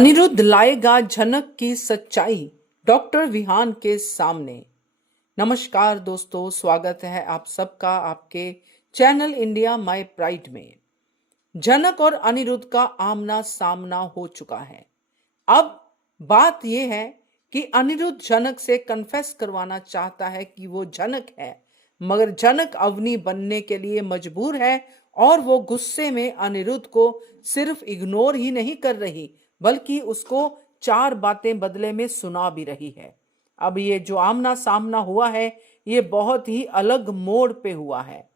अनिरुद्ध लाएगा झनक की सच्चाई डॉक्टर विहान के सामने। नमस्कार दोस्तों, स्वागत है आप सबका आपके चैनल इंडिया माय प्राइड में। झनक और अनिरुद्ध का आमना सामना हो चुका है। अब बात यह है कि अनिरुद्ध झनक से कन्फेस करवाना चाहता है कि वो झनक है, मगर झनक अवनी बनने के लिए मजबूर है और वो गुस्से में अनिरुद्ध को सिर्फ इग्नोर ही नहीं कर रही बल्कि उसको 4 बातें बदले में सुना भी रही है। अब ये जो आमना सामना हुआ है ये बहुत ही अलग मोड़ पे हुआ है।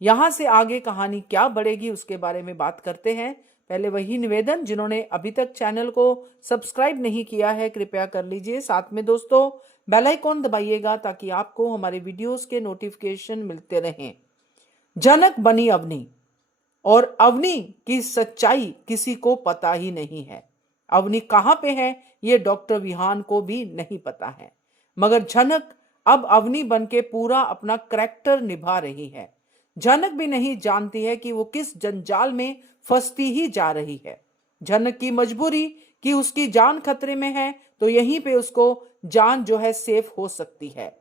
यहां से आगे कहानी क्या बढ़ेगी उसके बारे में बात करते हैं। पहले वही निवेदन, जिन्होंने अभी तक चैनल को सब्सक्राइब नहीं किया है कृपया कर लीजिए। साथ में दोस्तों बेल आइकॉन दबाइएगा ताकि आपको हमारे वीडियोस के नोटिफिकेशन मिलते रहें। झनक बनी अवनी और अवनी की सच्चाई किसी को पता ही नहीं है। अवनी कहां पे है ये डॉक्टर विहान को भी नहीं पता है, मगर झनक अब अवनी बन के पूरा अपना करैक्टर निभा रही है। झनक भी नहीं जानती है कि वो किस जंजाल में फंसती ही जा रही है। झनक की मजबूरी कि उसकी जान खतरे में है तो यहीं पे उसको जान जो है सेफ हो सकती है।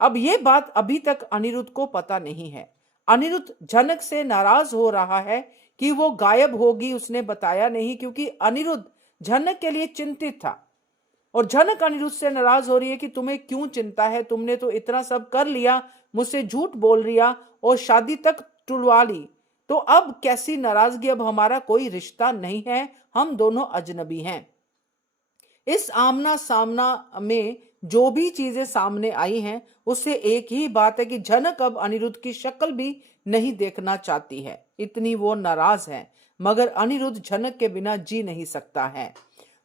अब ये बात अभी तक अनिरुद्ध को पता नहीं है। अनिरुद्ध झनक से नाराज हो रहा है कि वो गायब होगी, उसने बताया नहीं, क्योंकि अनिरुद्ध झनक के लिए चिंतित था और झनक अनिरुद्ध से नाराज हो रही है कि तुम्हें क्यों चिंता है, तुमने तो इतना सब कर लिया, मुझसे झूठ बोल रिया और शादी तक टुलवा ली, तो अब कैसी नाराजगी, अब हमारा कोई रिश्ता नहीं है, हम दोनों अजनबी हैं। इस आमना सामना में जो भी चीजें सामने आई हैं उससे एक ही बात है कि झनक अब अनिरुद्ध की शक्ल भी नहीं देखना चाहती है, इतनी वो नाराज है। मगर अनिरुद्ध झनक के बिना जी नहीं सकता है,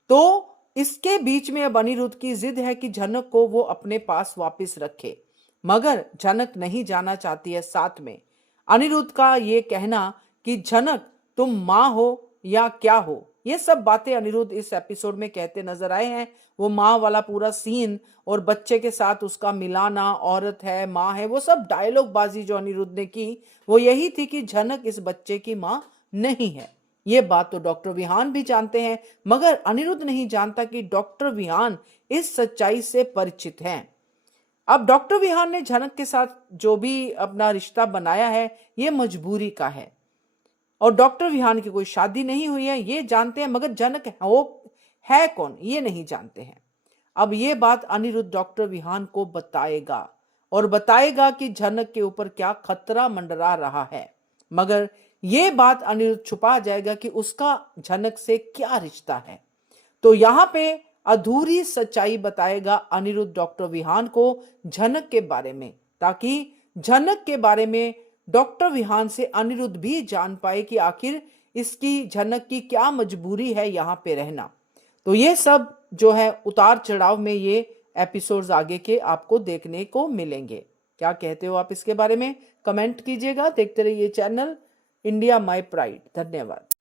तो इसके बीच में अब अनिरुद्ध की जिद है कि झनक को वो अपने पास वापस रखे, मगर झनक नहीं जाना चाहती है साथ में। अनिरुद्ध का ये कहना कि झनक तुम माँ हो या क्या हो, ये सब बातें अनिरुद्ध इस एपिसोड में कहते नजर आए हैं। वो माँ वाला पूरा सीन और बच्चे के साथ उसका मिलाना, औरत है माँ है, वो सब डायलॉग बाजी जो अनिरुद्ध ने की वो यही थी कि झनक इस बच्चे की माँ नहीं है। ये बात तो डॉक्टर विहान भी जानते हैं, मगर अनिरुद्ध नहीं जानता कि डॉक्टर विहान इस सच्चाई से परिचित हैं। अब डॉक्टर विहान ने झनक के साथ जो भी अपना रिश्ता बनाया है ये मजबूरी का है और डॉक्टर विहान की कोई शादी नहीं हुई है ये जानते हैं, मगर झनक है कौन ये नहीं जानते हैं। अब ये बात अनिरुद्ध डॉक्टर विहान को बताएगा और बताएगा कि झनक के ऊपर क्या खतरा मंडरा रहा है, मगर ये बात अनिरुद्ध छुपा जाएगा कि उसका झनक से क्या रिश्ता है। तो यहाँ पे अधूरी सच्चाई बताएगा अनिरुद्ध डॉक्टर विहान को झनक के बारे में, ताकि झनक के बारे में डॉक्टर विहान से अनिरुद्ध भी जान पाए कि आखिर इसकी झनक की क्या मजबूरी है यहाँ पे रहना। तो ये सब जो है उतार चढ़ाव में ये एपिसोड्स आगे के आपको देखने को मिलेंगे। क्या कहते हो आप इसके बारे में कमेंट कीजिएगा। देखते रहिए चैनल इंडिया माय प्राइड। धन्यवाद।